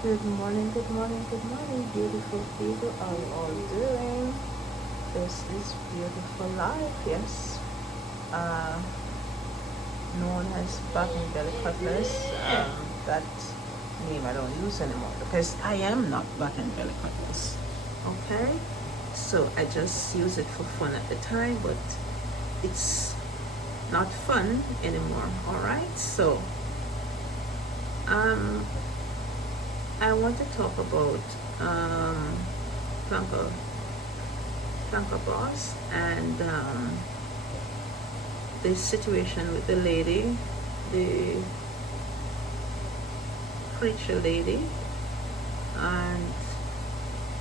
Good morning, good morning, good morning, beautiful people. How are you all doing? This is Beautiful Life, yes. Uh, Known as Backen Belly Cutlass. That name I don't use anymore because I am not Backen Belly Cutlass. Okay? So I just use it for fun at the time, but it's not fun anymore, alright? So, um, I want to talk about Blanca Blanca Boss and this situation with the lady, the preacher lady, and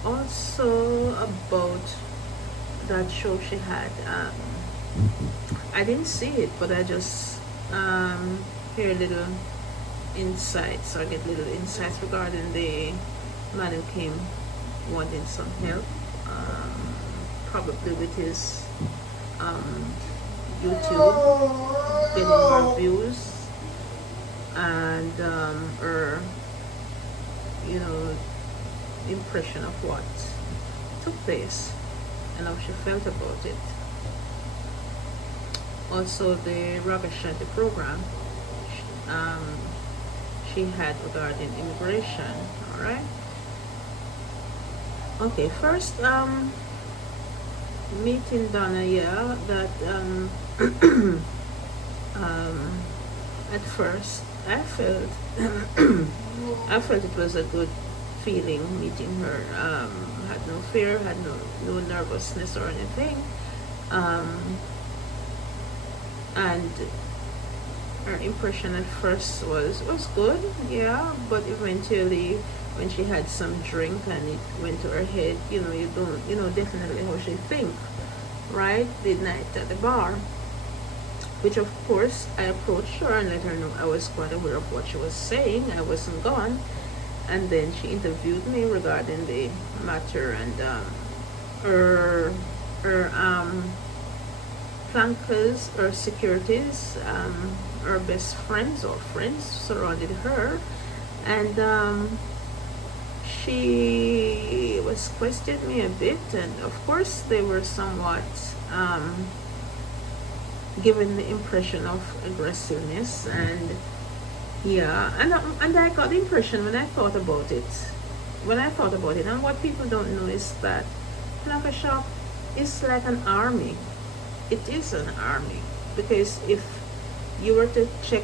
also about that show she had. I didn't see it, but I just hear little insights or get little insights regarding the man who came wanting some help, probably with his um, YouTube, getting more views and or you know impression of what took place and how she felt about it. Also, the Rocket Shanty program um, she had regarding immigration. All right. Okay. First, meeting Donna. Yeah, that um, at first I felt I felt it was a good feeling meeting her. Had no fear, had no nervousness or anything. Um, and her impression at first was good, yeah. But eventually, when she had some drink and it went to her head, you don't, definitely how she think, right? The night at the bar, which of course I approached her and let her know I was quite aware of what she was saying. I wasn't gone, and then she interviewed me regarding the matter and her her flankers or securities, her best friends or friends surrounded her, and she was questioning me a bit, and of course they were somewhat given the impression of aggressiveness, and yeah, and I got the impression when I thought about it, and what people don't know is that Flanker Shop is like an army. It is an army because if you were to check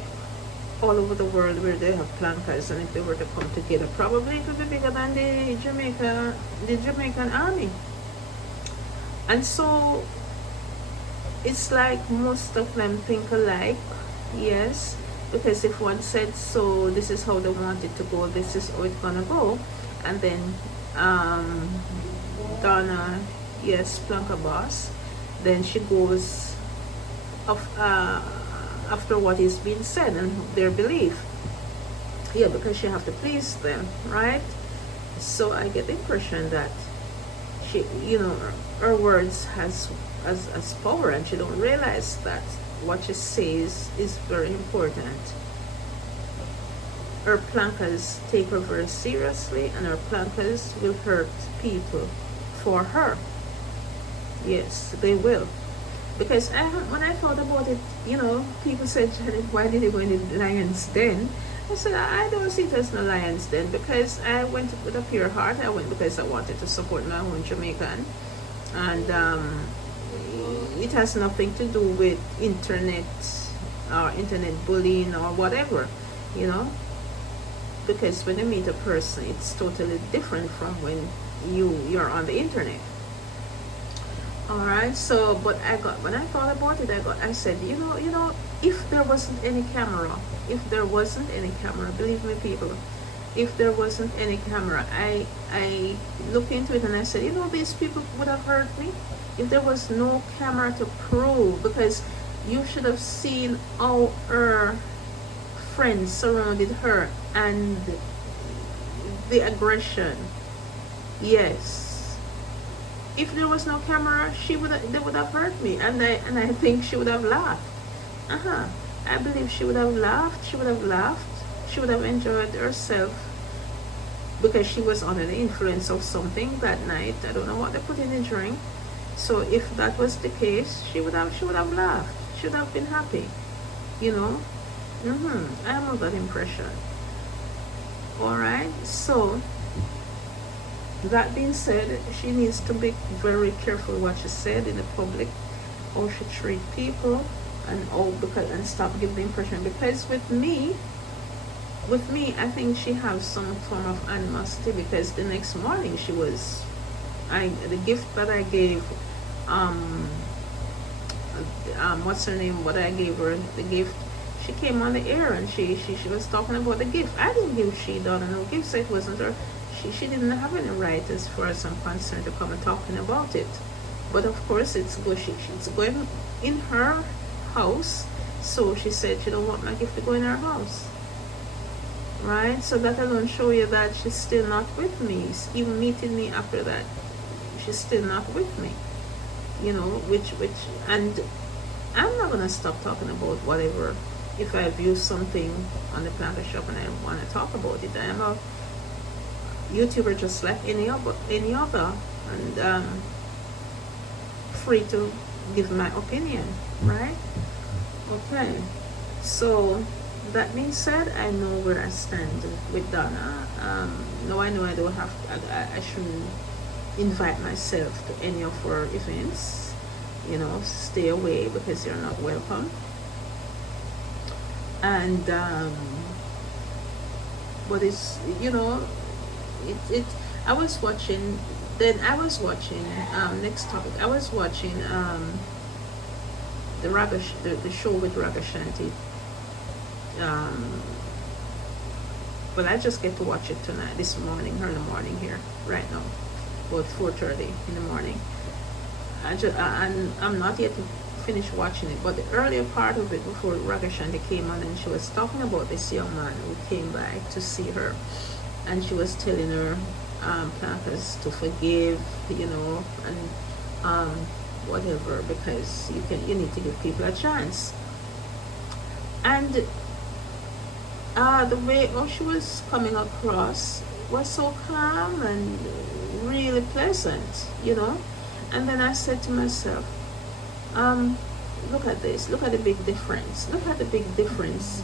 all over the world where they have plankers, and if they were to come together, probably it would be bigger than the Jamaican army. And so it's like most of them think alike, yes, because if one said so, this is how they want it to go, this is how it's gonna go, and then um, Donna, yes, Planka boss, then she goes of after what is being said and their belief. Yeah, because she have to please them, right? So I get the impression that she, her words has power, and she don't realize that what she says is very important. Her plankers take her very seriously, and her plankers will hurt people for her. Yes, they will. Because when I thought about it, people said, Janet, why did you go in the lion's den? I said, I don't see it as no lion's den because I went with a pure heart. I went because I wanted to support my own Jamaican. And it has nothing to do with internet or internet bullying or whatever, you know. Because when you meet a person, it's totally different from when you're on the internet. All right. So, but when I thought about it, I said, if there wasn't any camera, believe me, people, if there wasn't any camera, I look into it and I said, these people would have hurt me if there was no camera to prove, because you should have seen how her friends surrounded her and the aggression. Yes, if there was no camera, they would have hurt me, and I think she would have laughed. I believe she would have laughed. She would have laughed. She would have enjoyed herself because she was under the influence of something that night. I don't know what they put in the drink. So if that was the case, she would have laughed. She would have been happy, you know. I am of that impression. All right. So that being said, she needs to be very careful what she said in the public, how she treat people, and all because and stop giving the impression. Because with me, I think she has some form of animosity because the next morning she was, the gift that I gave, um, what's her name? What I gave her, the gift. She came on the air and she was talking about the gift. I didn't give she done no gift, so it wasn't her. She didn't have any right as far as I'm concerned to come and talking about it. But of course, it's going in her house. So she said she don't want my gift to go in her house, right? So that alone show you that she's still not with me. Even meeting me after that, she's still not with me. Which and I'm not gonna stop talking about whatever. If I view something on the planter shop and I want to talk about it, I am a YouTuber just like any other, and free to give my opinion, right? Okay, so that being said, I know where I stand with Donna. No, I know I don't have. I shouldn't invite myself to any of her events. Stay away because you're not welcome. And but it's it. I was watching. Then I was watching. Next topic. I was watching the show with Raga Shanti. Um, but I just get to watch it tonight, this morning, early morning here, right now, about 4:30 in the morning. I'm not yet finished watching it, but the earlier part of it, before Raga Shanti came on, and she was talking about this young man who came by to see her, and she was telling her planters to forgive, and whatever, because you need to give people a chance. And the way how she was coming across was so calm and really pleasant. And then I said to myself, look at this, look at the big difference. Look at the big difference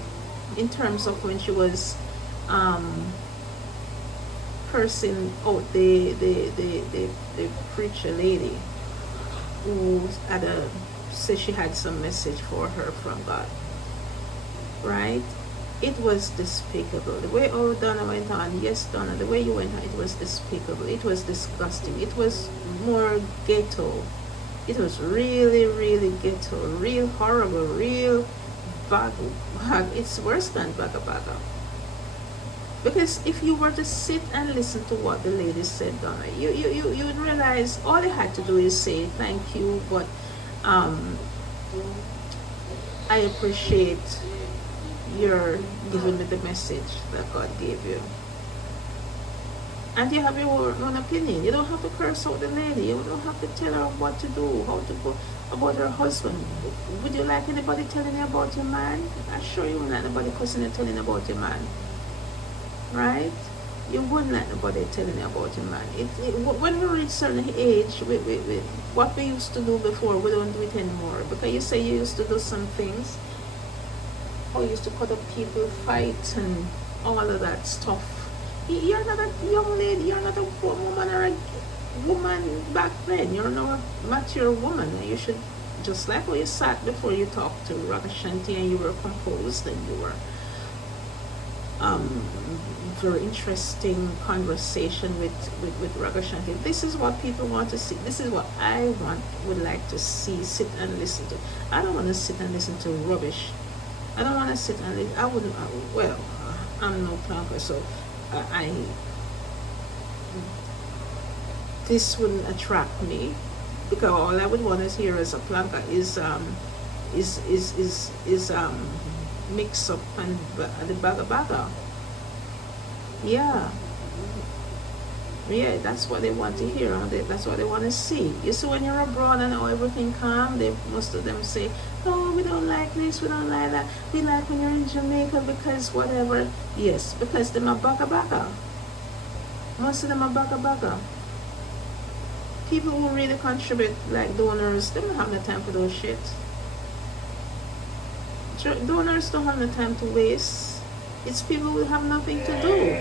in terms of when she was cursing out the preacher lady who said she had some message for her from God. Right? It was despicable. The way Donna went on, yes, Donna, the way you went on, it was despicable. It was disgusting. It was more ghetto. It was really, really ghetto, real horrible, real bad. It's worse than baga baga. Because if you were to sit and listen to what the lady said, Donna, you would realize all they had to do is say thank you, but I appreciate you're giving me the message that God gave you. And you have your own opinion. You don't have to curse out the lady. You don't have to tell her what to do, how to go about her husband. Would you like anybody telling you about your man? I sure you wouldn't like nobody cussing you telling you about your man. Right? You wouldn't like nobody telling you about your man. When we reach a certain age, what we used to do before, we don't do it anymore. Because you say you used to do some things. How you used to cut up people, fight, and all of that stuff. You're not a young lady, you're not a woman or a woman back then. You're not a mature woman. You should, just like how you sat before you talked to Raga Shanti and you were composed and you were very interesting conversation with Raga Shanti. This is what people want to see. This is what I would like to see, sit and listen to. I don't want to sit and listen to rubbish. I don't want to sit and I wouldn't. I'm no planker, so this wouldn't attract me, because all I would want to hear as a planker is mix up and the baga. Yeah. Yeah, that's what they want to hear. That's what they want to see. You see, when you're abroad and everything calm, most of them say, "Oh, we don't like this, we don't like that. We like when you're in Jamaica because whatever." Yes, because they're baga. Most of them are bagger. People who really contribute, like donors, they don't have the time for those shit. Donors don't have the time to waste. It's people who have nothing to do.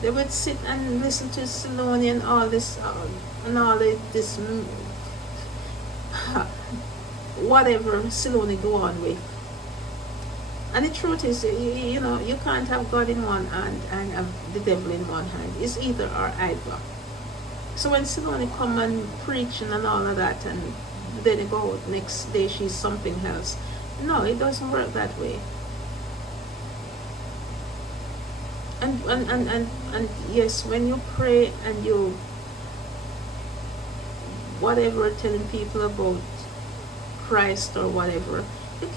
They would sit and listen to Saloni and all this, this whatever Saloni go on with. And the truth is, you know, you can't have God in one hand and have the devil in one hand. It's either or either. So when Saloni come and preaching and all of that, and then they go out, next day she's something else. No, it doesn't work that way. And yes, when you pray and you whatever telling people about Christ or whatever,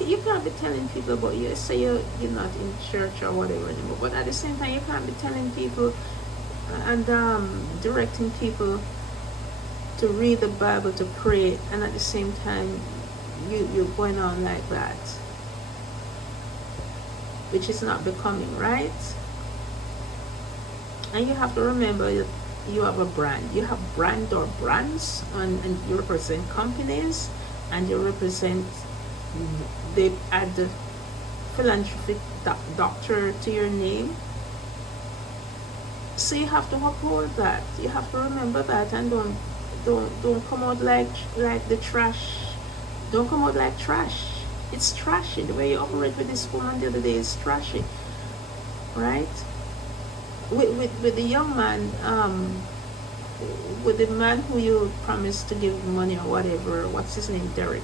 you can't be telling people about, you say you're not in church or whatever anymore, but at the same time you can't be telling people and directing people to read the Bible, to pray, and at the same time you're going on like that, which is not becoming, right? And you have to remember that you have a brand. You have brand or brands, and you represent companies, and you represent, they add the philanthropic doctor to your name. So you have to uphold that. You have to remember that, and don't come out like the trash. Don't come out like trash. It's trashy. The way you operate with this woman the other day is trashy, right? With the young man, with the man who you promised to give money or whatever, what's his name, Derek?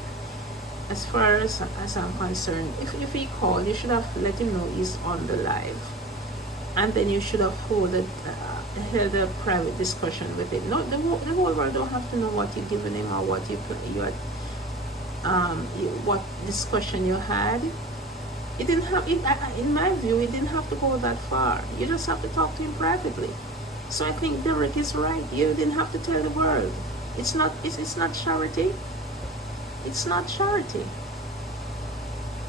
As far as I'm concerned, if he called, you should have let him know he's on the live, and then you should have held a private discussion with him. No, the whole world don't have to know what you're giving him or what what discussion you had. It didn't have, in my view, it didn't have to go that far. You just have to talk to him privately. So I think Derek is right. You didn't have to tell the world. It's not charity. It's not charity,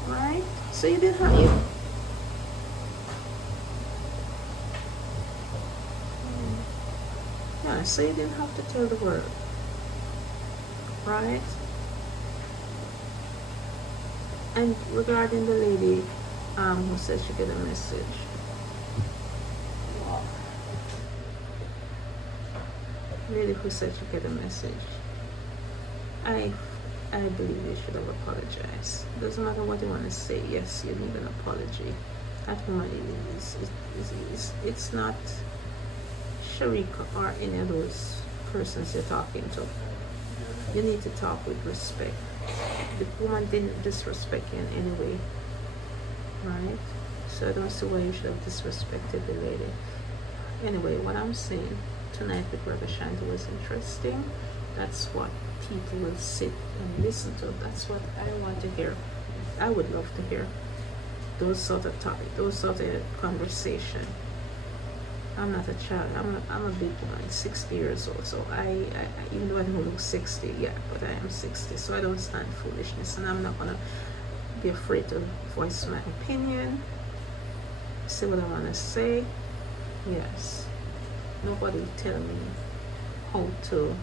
right? So you didn't have so you didn't have to tell the world, right? And regarding the lady who said she get a message, lady who said she get a message, I believe you should have apologized. Doesn't matter what you want to say. Yes, you need an apology. That woman it's not Sharika or any of those persons you're talking to. You need to talk with respect. The woman didn't disrespect you in any way, right? So I don't see why you should have disrespected the lady. Anyway, what I'm saying tonight with Brother Shanti was interesting. That's what people will sit and listen to. That's what I want to hear. I would love to hear those sort of topic, those sort of conversation. I'm not a child. I'm a big woman, 60 years old. So I even though I don't look 60 yet, but I am 60. So I don't stand foolishness, and I'm not gonna be afraid to voice my opinion, say what I want to say. Yes, nobody will tell me how to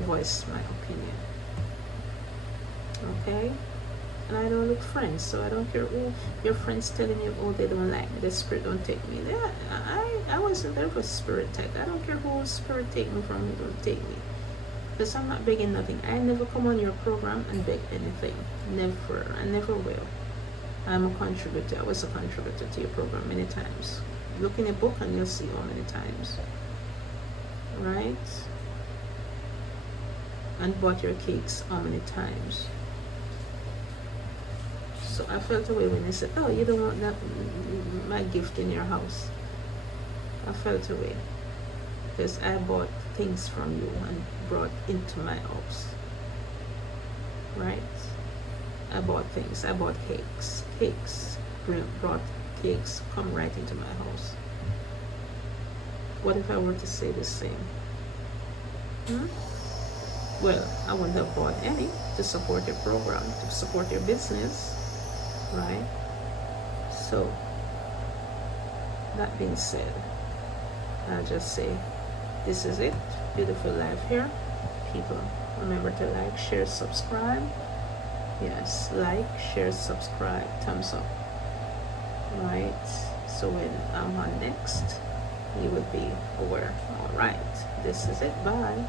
voice my opinion. Okay. And I don't look friends, so I don't care who your friends telling you, oh, they don't like me, the spirit don't take me. Yeah, I wasn't there for spirit take. I don't care who spirit take me from, who don't take me. Because I'm not begging nothing. I never come on your program and beg anything. Never. I never will. I'm a contributor. I was a contributor to your program many times. Look in a book and you'll see how many times. Right? And bought your cakes how many times. So I felt away when they said, oh, you don't want that, my gift in your house. I felt away because I bought things from you and brought into my house. Right? I bought things. I bought cakes. Brought cakes, come right into my house. What if I were to say the same? Well, I wouldn't have bought any to support your program, to support your business. Right? So, that being said, I'll just say, this is it. Beautiful life here. People, remember to like, share, subscribe. Yes, like, share, subscribe, thumbs up. Right? So when I'm on next, you would be aware. All right. This is it. Bye.